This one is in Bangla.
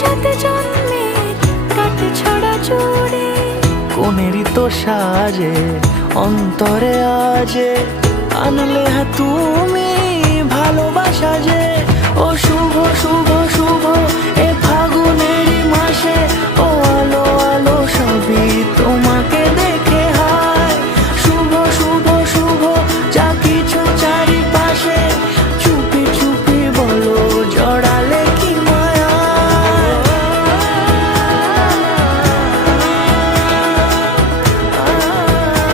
সাত জন্মের কাট ছড়া জুড়ে। কোনেরই তো সাজে অন্তরে আজে আনলে তুমি ভালোবাসা যে। ও শুভ শুভ শুভ এ